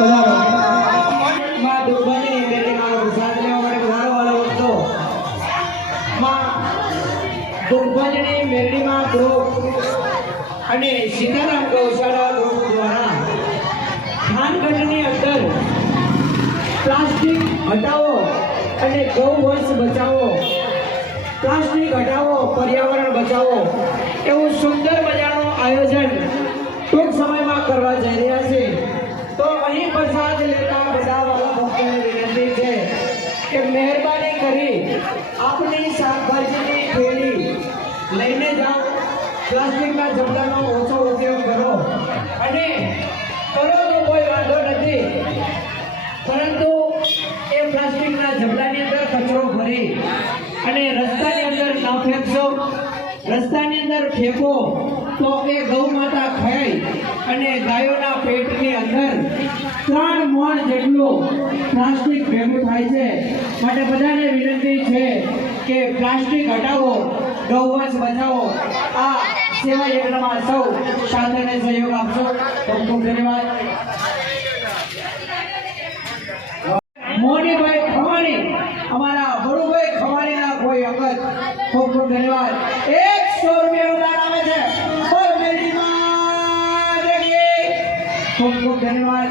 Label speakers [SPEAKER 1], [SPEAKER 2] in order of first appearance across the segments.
[SPEAKER 1] માં દુર્ગાની બેટી મારો પ્રસાદ લેવા માટે પધારો અને સીતારામ ગૌશાળા ગ્રુપ દ્વારા થાનગઢની અંદર પ્લાસ્ટિક હટાવો અને ગૌ વંશ બચાવો પ્લાસ્ટિક હટાવો પર્યાવરણ બચાવો એવું સુંદર મજાનું આયોજન ટૂંક સમયમાં કરવા જઈ રહ્યા છે અહીં પ્રસાદ લેતા બધા વાળા ભક્તોને વિનંતી છે કે મહેરબાની કરી આપની શાકભાજીની થેલી લઈને જાઓ. પ્લાસ્ટિકના જમડાનો ઓછો ઉપયોગ કરો. અને કરો તો કોઈ વાંધો નથી. પરંતુ એ પ્લાસ્ટિકના જબલાની અંદર કચરો ભરી અને રસ્તાની અંદર ના ફેંકશો રસ્તાની અંદર ફેંકો તો એ ગૌ માતા ખાઈ અને ગાયોના પેટની અંદર ત્રણ મણ જેટલું પ્લાસ્ટિક ભેગું થાય છે. માટે બધાને વિનંતી છે કે પ્લાસ્ટિક હટાવો, ગૌવંશ બચાવો. આ સેવા યજ્ઞમાં સૌ સાથેને સહયોગ આપશો. ખૂબ ખૂબ ધન્યવાદ. ખૂબ ધન્યવાદ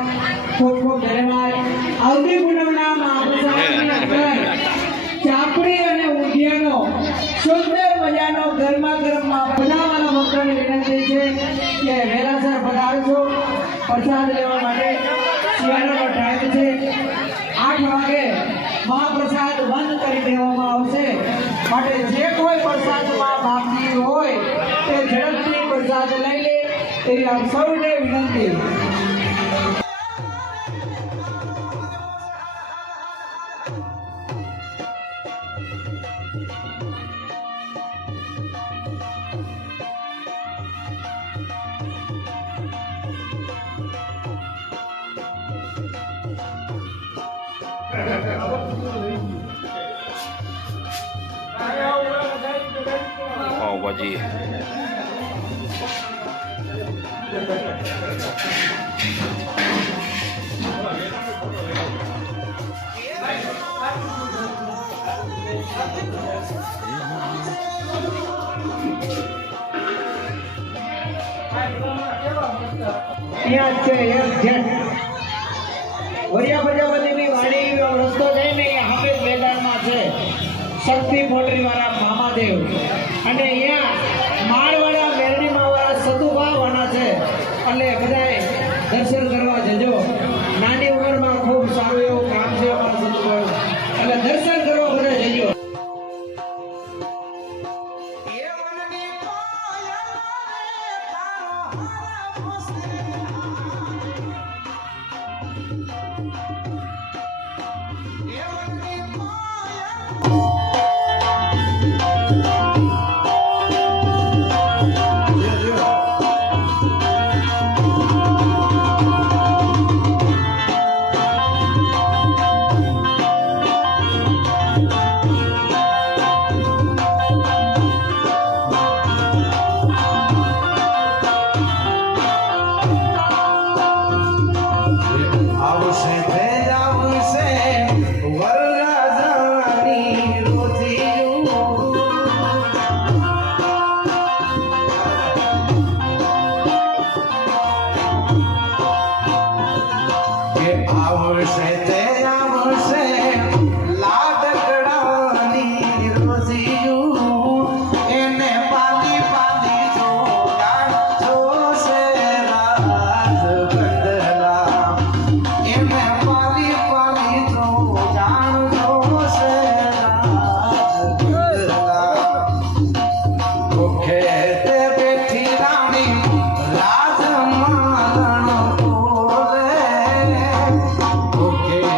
[SPEAKER 1] ખૂબ ખૂબ ધન્યવાદ આવતી પૂનમના ચાપડી અને ઊંધિયાનો સુંદર મજાનો ગરમા ગરમમાં મારા ભક્તોને વિનંતી છે કે વેલાસર પધારજો પ્રસાદ લેવા માટે શિયાળાનો ટાઈમ છે. આઠ વાગે મહાપ્રસાદ બંધ કરી દેવામાં આવશે. માટે જે કોઈ પ્રસાદમાં બાકી હોય તે ઝડપથી પ્રસાદ લઈ લે એવી આપ સૌને વિનંતી.
[SPEAKER 2] Ó,
[SPEAKER 1] o Guadir. જ છે એક જેટ વરિયા પ્રજાપતિની વાડી, રસ્તો જઈને એ હાફેજ મેદાનમાં છે. શક્તિ વાળા મામાદેવ. અને અહીંયા
[SPEAKER 3] આવશે આવશે તે આવશે લાડકડાની
[SPEAKER 4] Okay.